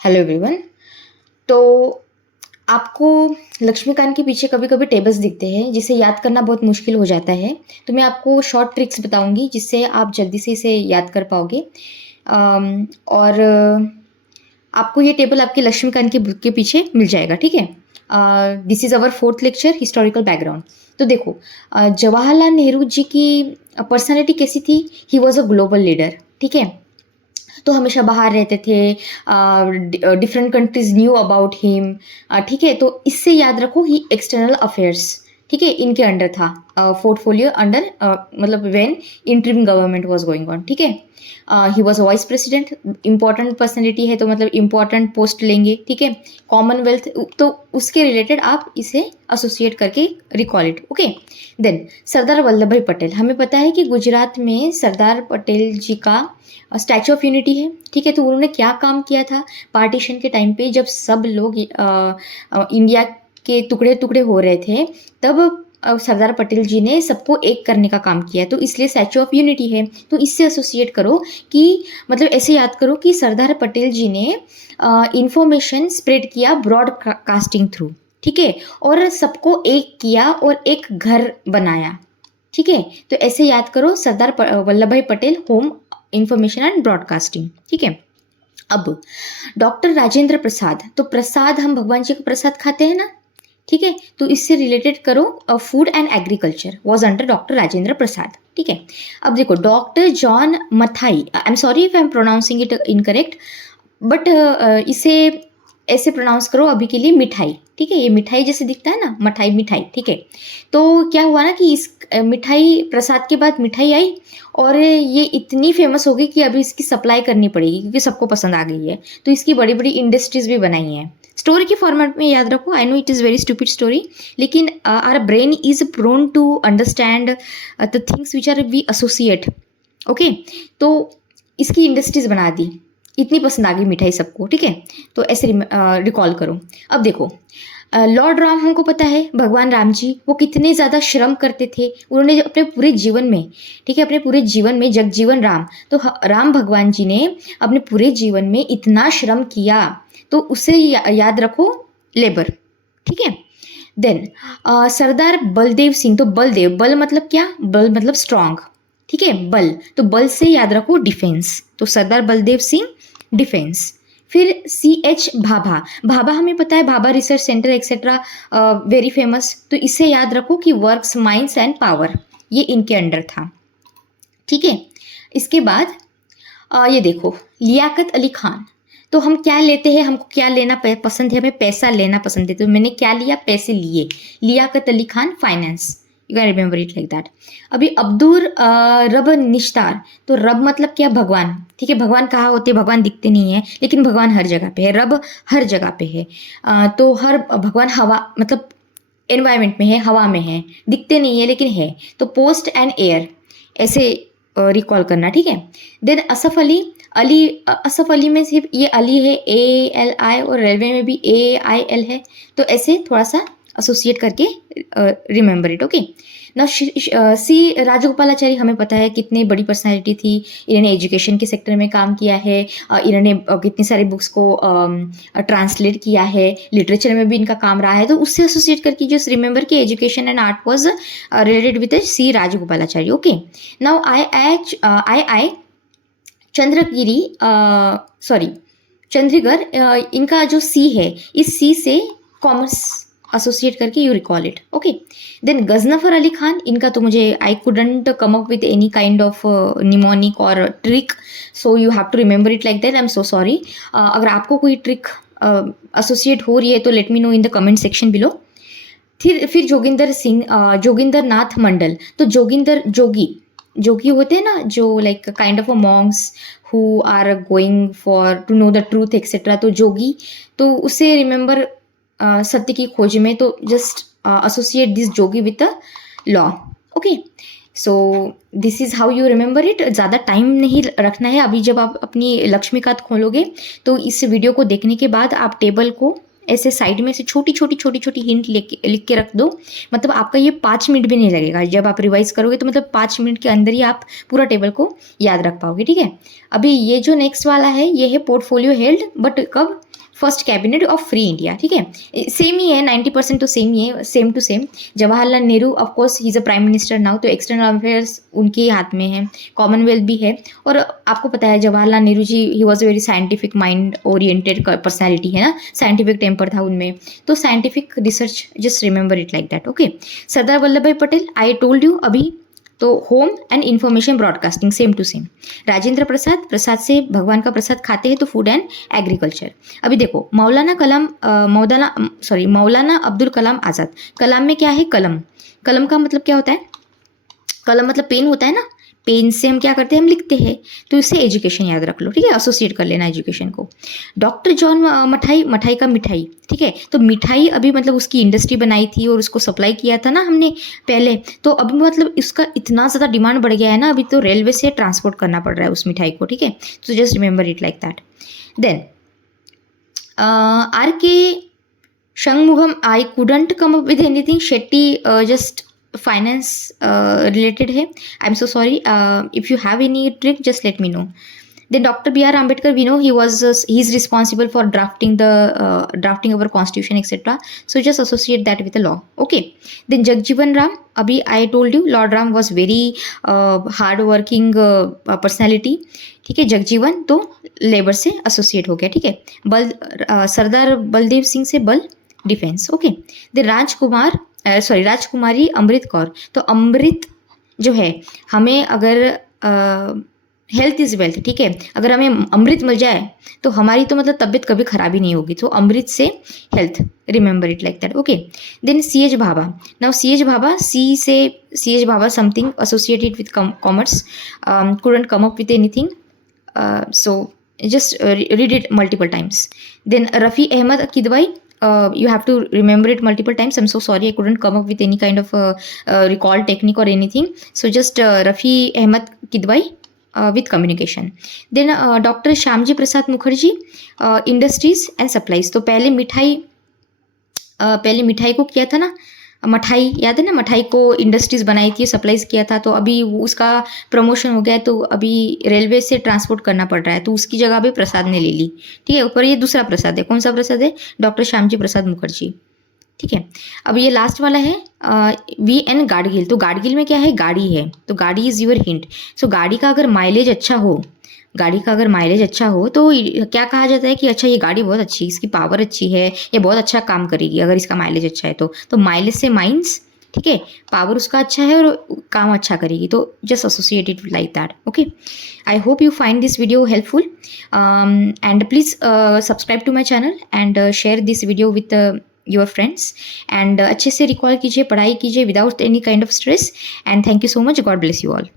Hello everyone. तो आपको लक्ष्मीकांत के पीछे कभी कभी टेबल्स दिखते हैं जिसे याद करना बहुत मुश्किल हो जाता है। तो मैं आपको शॉर्ट ट्रिक्स बताऊंगी जिससे आप जल्दी से इसे याद कर पाओगे। और आपको ये टेबल आपके लक्ष्मीकांत की बुक के पीछे मिल जाएगा, ठीक है। This is our fourth lecture, historical background. तो देखो, जवाहरलाल नेहरू जी की पर्सनैलिटी कैसी थी। ही वॉज अ ग्लोबल लीडर, ठीक है। तो हमेशा बाहर रहते थे, different countries knew about him, ठीक है। तो इससे याद रखो ही एक्सटर्नल अफेयर्स, ठीक है, इनके अंडर था। पोर्टफोलियो अंडर, मतलब when interim government was going on, ठीक है। He was vice president, important personality है तो मतलब इंपॉर्टेंट पोस्ट लेंगे, ठीक है। कॉमनवेल्थ, तो उसके रिलेटेड आप इसे एसोसिएट करके रिकॉल इट, ओके। देन सरदार वल्लभ भाई पटेल, हमें पता है कि गुजरात में सरदार पटेल जी का स्टैचू ऑफ यूनिटी है, ठीक है। तो उन्होंने क्या काम किया था पार्टीशन के टाइम पे, जब सब लोग इंडिया के टुकड़े टुकड़े हो रहे थे, तब सरदार पटेल जी ने सबको एक करने का काम किया। तो इसलिए स्टैचू ऑफ यूनिटी है। तो इससे एसोसिएट करो कि मतलब ऐसे याद करो कि सरदार पटेल जी ने इंफॉर्मेशन स्प्रेड किया ब्रॉडकास्टिंग थ्रू, ठीक है, और सबको एक किया और एक घर बनाया, ठीक है। तो ऐसे याद करो सरदार Vallabh Bhai Patel, home information and broadcasting, ठीक है। अब डॉक्टर राजेंद्र प्रसाद, तो प्रसाद हम भगवान जी का प्रसाद खाते हैं ना, ठीक है। तो इससे रिलेटेड करो, food and agriculture was under doctor Rajendra Prasad, ठीक है। अब देखो doctor John Mathai, I am sorry if I am pronouncing it incorrect, but इसे ऐसे प्रोनाउंस करो अभी के लिए मिठाई, ठीक है। ये मिठाई जैसे दिखता है ना, मठाई मिठाई, ठीक है। तो क्या हुआ ना कि इस मिठाई प्रसाद के बाद मिठाई आई और ये इतनी फेमस हो गई कि अभी इसकी सप्लाई करनी पड़ेगी क्योंकि सबको पसंद आ गई है। तो इसकी बड़ी बड़ी इंडस्ट्रीज भी बनाई हैं। स्टोरी के फॉर्मेट में याद रखो, I know it is very stupid story, लेकिन our brain is prone to understand the things which are we associate, okay. तो इसकी इंडस्ट्रीज बना दी, इतनी पसंद आ गई मिठाई सबको, ठीक है। तो ऐसे रिकॉल करो। अब देखो, लॉर्ड राम हमको पता है, भगवान राम जी वो कितने ज़्यादा श्रम करते थे। उन्होंने अपने पूरे जीवन में, ठीक है, अपने पूरे जीवन में जगजीवन राम, तो राम भगवान जी ने अपने पूरे जीवन में इतना श्रम किया, तो उसे याद रखो, लेबर, ठीक है। देन सरदार बलदेव सिंह, तो बलदेव, बल मतलब क्या, बल मतलब स्ट्रांग, ठीक है, बल, तो बल से याद रखो डिफेंस, तो सरदार बलदेव सिंह डिफेंस। फिर CH भाभा, भाभा हमें पता है, Bhabha research centre etcetera, very famous. तो इसे याद रखो कि वर्क्स, माइंड्स एंड पावर, ये इनके अंडर था, ठीक है। इसके बाद ये देखो लियाकत अली खान, तो हम क्या लेते हैं, हमको क्या लेना पसंद है, हमें पैसा लेना पसंद है। तो मैंने क्या लिया, पैसे लिए, Liaquat Ali Khan finance, you can remember it like that. अभी अब्दुल रब निश्तार, तो रब मतलब क्या, भगवान, ठीक है। भगवान कहाँ होते हैं, भगवान दिखते नहीं है, लेकिन भगवान हर जगह पे है, रब हर जगह पे है। तो हर भगवान हवा मतलब एनवायरमेंट में है, हवा में है, दिखते नहीं है लेकिन है। तो पोस्ट एंड एयर, ऐसे रिकॉल करना, ठीक है। देन असफ अली, अली, असफ अली में सिर्फ ये अली है, ALI, और रेलवे में भी AIL है। तो ऐसे थोड़ा सा एसोसिएट करके रिमेंबर इट, ओके। ना सी राजगोपालाचारी, हमें पता है कितने बड़ी पर्सनालिटी थी, इन्होंने एजुकेशन के सेक्टर में काम किया है, इन्होंने कितनी सारी बुक्स को ट्रांसलेट किया है, लिटरेचर में भी इनका काम रहा है। तो उससे एसोसिएट करके जो रिमेंबर कि education and art was related with C Rajagopalachari, okay. Now I Chandragiri, sorry Chandragarh, इनका जो सी है, इस सी से कॉमर्स एसोसिएट करके you recall it, okay. Then Ghazanfar Ali Khan, इनका तो मुझे I couldn't come up with any kind of mnemonic और trick, so you have to remember it like that, I am so sorry. अगर आपको कोई ट्रिक एसोसिएट हो रही है तो late me no in the comment section below. फिर जोगिंदर सिंह, जोगिंदर नाथ मंडल, तो जोगिंदर जोगी, जोगी होते हैं ना, जो like kind of a monks who are going for to know the truth etcetera, तो जोगी, तो उससे रिमेंबर सत्य की खोज में, तो just associate this Jogi with the law, okay. So this is how you remember it. ज़्यादा टाइम नहीं रखना है। अभी जब आप अपनी लक्ष्मीकांत खोलोगे तो इस वीडियो को देखने के बाद आप टेबल को ऐसे साइड में से छोटी छोटी हिंट लिख के रख दो। मतलब आपका ये 5 मिनट भी नहीं लगेगा। जब आप रिवाइज करोगे तो मतलब 5 मिनट के अंदर ही आप पूरा टेबल को याद रख पाओगे, ठीक है। अभी ये जो नेक्स्ट वाला है ये है पोर्टफोलियो हेल्ड, बट कब, first cabinet of free India, ठीक है, सेम ही है, 90% तो सेम ही है, same to same. Jawaharlal Nehru of course ही is a prime minister now, तो एक्सटर्नल अफेयर्स उनके हाथ में है, कॉमनवेल्थ भी है। और आपको पता है जवाहरलाल नेहरू जी ही was a very scientific mind oriented personality है ना, साइंटिफिक टेम्पर था उनमें, तो scientific research just remember it like that. Okay, Sardar Vallabh Bhai Patel I told you अभी, तो home and information broadcasting same to same. Rajendra Prasad, प्रसाद से भगवान का प्रसाद खाते हैं तो फूड एंड एग्रीकल्चर। अभी देखो मौलाना अब्दुल कलाम आज़ाद, कलाम में क्या है, कलम, कलम का मतलब क्या होता है, कलम मतलब पेन होता है ना, पेन से हम क्या करते हैं, हम लिखते हैं, तो इससे एजुकेशन याद रख लो, ठीक है, एसोसिएट कर लेना एजुकेशन को। डॉक्टर जॉन मठाई, मठाई का मिठाई, ठीक है, तो मिठाई अभी मतलब उसकी इंडस्ट्री बनाई थी और उसको सप्लाई किया था ना हमने पहले, तो अभी मतलब इसका इतना ज़्यादा डिमांड बढ़ गया है ना, अभी तो रेलवे से ट्रांसपोर्ट करना पड़ रहा है उस मिठाई को, ठीक है, तो just remember it like that. Then R K Shanmugam, I couldn't come up with anything, Shetty just finance related है, I am so sorry, if you have any trick just let me know. Then Dr. B.R. Ambedkar, we know he's responsible for drafting our constitution, etc. So just associate that with the law. Okay. Then Jagjivan Ram, abhi I told you, Lord Ram was very hard working personality. ठीक है, जगजीवन तो labour से associate हो गया, ठीक है। सरदार बलदेव सिंह से बल, डिफेंस। ओके। देन राजकुमारी अमृत कौर, तो अमृत जो है, हमें अगर हेल्थ इज़ वेल्थ, ठीक है, अगर हमें अमृत मिल जाए तो हमारी तो मतलब तबीयत कभी खराब ही नहीं होगी, तो अमृत से health, remember it like that. Okay. Then C H Bhabha, now C H Bhabha, C H Bhabha something associated with commerce, couldn't come up with anything, so just read it multiple times. Then Rafi Ahmad Kidwai, you have to remember it multiple times. I'm so sorry, I couldn't come up with any kind of recall technique or anything, so just Rafi Ahmad Kidwai with communication. Then Dr. Shyamji Prasad Mukherjee, industries and supplies, तो पहले मिठाई को किया था ना, मठाई याद है ना, मठाई को इंडस्ट्रीज बनाई थी, सप्लाईज किया था, तो अभी उसका प्रमोशन हो गया है, तो अभी रेलवे से ट्रांसपोर्ट करना पड़ रहा है, तो उसकी जगह भी प्रसाद ने ले ली, ठीक है। ऊपर ये दूसरा प्रसाद है, कौन सा प्रसाद है, डॉक्टर श्यामजी प्रसाद मुखर्जी, ठीक है। अब ये लास्ट वाला है वी एन गाडगिल, तो गाडगिल में क्या है, गाड़ी है, तो गाड़ी इज योर हिंट। सो गाड़ी का अगर माइलेज अच्छा हो, तो क्या कहा जाता है कि अच्छा ये गाड़ी बहुत अच्छी, इसकी पावर अच्छी है, ये बहुत अच्छा काम करेगी अगर इसका माइलेज अच्छा है, तो माइलेज से माइंस, ठीक है, पावर उसका अच्छा है और काम अच्छा करेगी, तो just associated like that. Okay, I hope you find this video helpful, and please subscribe to my channel and share this video with your friends, and अच्छे से रिकॉल कीजिए, पढ़ाई कीजिए without any kind of stress, and thank you so much, God bless you all.